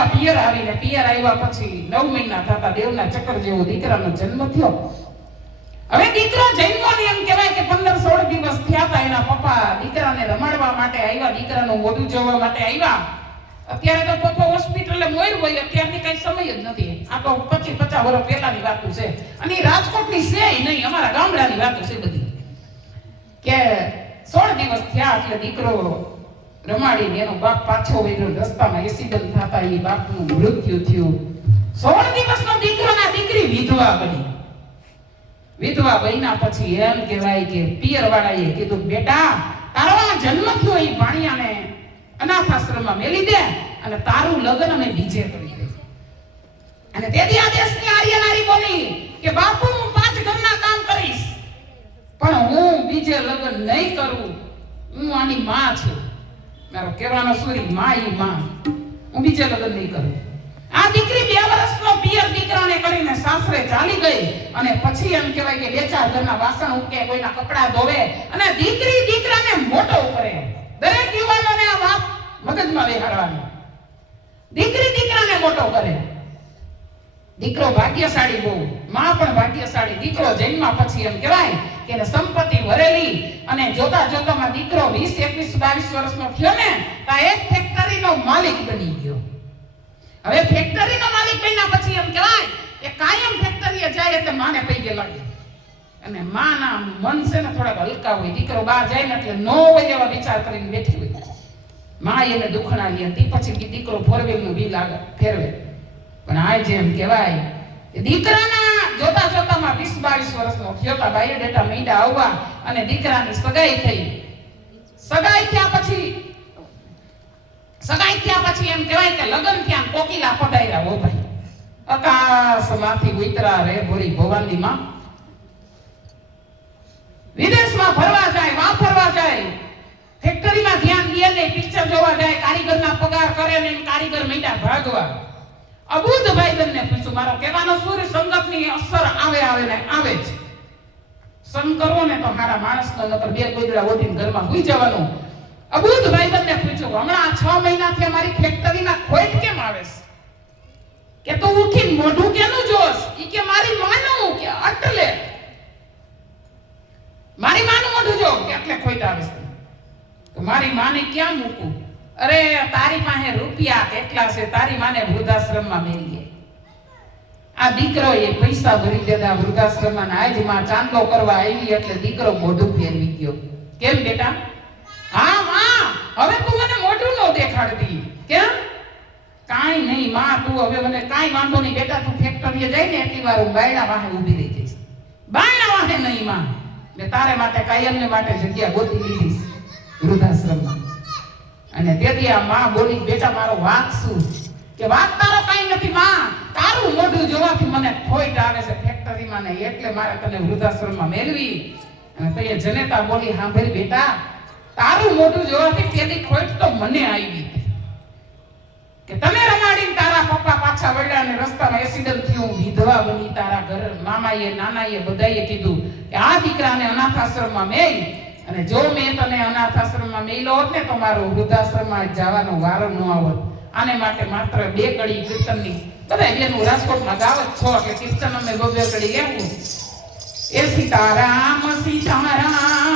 આવ્યા પિયર આવીને, પિયર આવ્યા પછી 9 મહિના થતા દેવના ચક્કર જેવો દીકરાનો જન્મ થયો. હવે દીકરો જન્મો ને એમ કહેવાય કે 15-16 દિવસ થયા હતા. એના પપ્પા દીકરાને રમાડવા માટે આવ્યા, દીકરાનું મોઢું જોવા માટે આવ્યા. અત્યારે તો પપ્પા હોસ્પિટલે મોર હોય, અત્યારની કઈ સમય જ નથી. આ તો 25-50 વર્ષ પહેલાની વાતો છે. અને રાજકોટની છે નહીં, અમારા ગામડાની વાતો છે બધી. કે 16 દિવસ થયા એટલે દીકરો રમાડીને એનો બાપ પાછો વળ્યો. રસ્તામાં એક્સિડન્ટ થતા એ બાપનું મૃત્યુ થયું. 16 દિવસનો દીકરો ના દીકરી વિધવા બની. વિધવા બન્યા પછી એમ કહેવાય કે પિયર વાળાએ કીધું, બેટા તારો જન્મ થયો એ ભાણિયાને અનાથ આશ્રમમાં મેલી દે અને તારું લગ્ન અમે બીજે કરી દે. અને તેથી આ દેશની આર્ય નારી બોલી કે બાપુ હું 5 ઘરના કામ કરીશ પણ હું બીજે લગ્ન નહીં કરું. હું આની માં છું. મારો કહેવાનો સુરી માં ઈ માં. હું બીજે લગ્ન નહીં કરું. આ દીકરી 2 વર્ષનો પિયર દીકરાને કરીને સાસરે ચાલી ગઈ. અને પછી એમ કહેવાય કે 2-4 ઘરના વાસણ ઉકે, કોઈના કપડા ધોવે અને દીકરી દીકરાને મોટો કરે. દરેક યુવાનોને આ વાત મગજમાં બેહાડવાની. દીકરી દીકરાને મોટો કરે. દીકરો ભાગ્યશાળી બહુ, માં પણ ભાગ્યશાળી. દીકરો જન્મ્યા પછી એમ કહેવાય કે એને સંપત્તિ ભરેલી. અને જોતા જોતામાં દીકરો 20, 21, 22 વર્ષનો થયો ને તો એક ફેક્ટરીનો માલિક બની ગયો. હવે ફેક્ટરીનો માલિક બન્યા પછી એમ કહેવાય કે કાયમ ફેક્ટરીએ જાય એટલે માને પૈગે લાગે. અને માના મન છે ને થોડાક હલકા હોય. દીકરો બહાર જાય ને એટલે નો હોય એવા વિચાર કરીને બેઠી હોય. માં એને દુખણાવી હતી. પછી દીકરો 4-wheelનું બિલ આગળ ફેરવે. પણ આ જેમ કહેવાય કે દીકરાના જોતા જોતામાં 20-22 વર્ષનો થયો તો બાયોડેટા મીંડા આવવા અને દીકરાની સગાઈ થઈ. સગાઈ થયા પછી એમ કહેવાય કે લગ્ન થયા, કોકિલા પધાર્યા. હો ભાઈ, આકાશમાંથી ઉતરા રે ભોળી ભવાની માં. વિદેશમાં ફરવા જાય, વાપરવા જાય, ફેક્ટરીમાં ધ્યાન દે નહીં, પિક્ચર જોવા જાય, કારીગરના પગાર કરે ને કારીગર મીંડા ભાગવા. અબુધ ભાઈબંધને પૂછું, મારો કહેવાનો સૂર્ય સંગતની અસર આવે ને આવે જ. સંગ કરવો ને તો હારા માણસનો, નકર 2 ગોદડા ઓઢીને ઘરમાં સૂઈ જવાનું. અબુધ ભાઈબંધને પૂછ્યું, હમણાં 6 મહિનાથી અમારી ફેક્ટરીમાં ખોટ કેમ આવે છે? કે તું ઉઠીને મોઢું કેનું જોશ? ઈ કે મારી માનું કે અટલે મારી માનું મોઢું જો કે એટલે ખોટ આવે છે. તો મારી માને ક્યાં મૂકું? અરે તારી પાસે રૂપિયા કેટલા છે? તારી માને વૃદ્ધાશ્રમમાં મેલીએ. આ દીકરો એ પૈસા ભરી દેતા વૃદ્ધાશ્રમમાં. આજ માં ચાંદલો કરવા આવી એટલે દીકરો મોઢું ફેરવી ગયો. કેમ બેટા? હા માં, હવે તું મને મોઢું ન દેખાડતી. કેમ? કાઈ નહીં માં, તું હવે મને કાઈ વાંધો નહીં બેટા. તું ફેક્ટરીએ જાય ને એટલી વાર હું બાયણા વાહે ઊભી રહી જઈશ. બાયણા વાહે નહીં માં, ને તારે માટે કાયમને માટે જગ્યા ગોતી લીધી વૃદ્ધાશ્રમમાં. અને તેથી આ માં બોલી, બેટા મારો વાંક શું? કે વાંક તારો કઈ નથી માં, તારું મોઢું જોવાથી મને ખોટ આવે છે ફેક્ટરીમાં ને એટલે મારે તને વૃદ્ધાશ્રમમાં મેળવી. અને તો એ જનેતા બોલી, હા ભાઈ બેટા, તારું મોઢું જોવાથી તેની ખોટ તો મને આવી કે તને રમાડીને તારા પપ્પા પાછા વળ્યા અને રસ્તામાં એક્સિડન્ટ થયું, વિધવા બની. તારા ઘર મામાએ નાનાએ બધાએ કીધું કે આ દીકરાને અનાથ આશ્રમમાં મેલ. અને જો મેં તને અનાથ આશ્રમમાં મેલ્યો હોત ને તો મારો વૃદ્ધાશ્રમમાં જવાનો વારો ન આવત. આને માટે માત્ર 2 કડી કીર્તનની બધા બેનું રાજકોટમાં ગાવત છો કે કીર્તન અમે 2 કડી લેવું. એ સીતારામ સીતારામ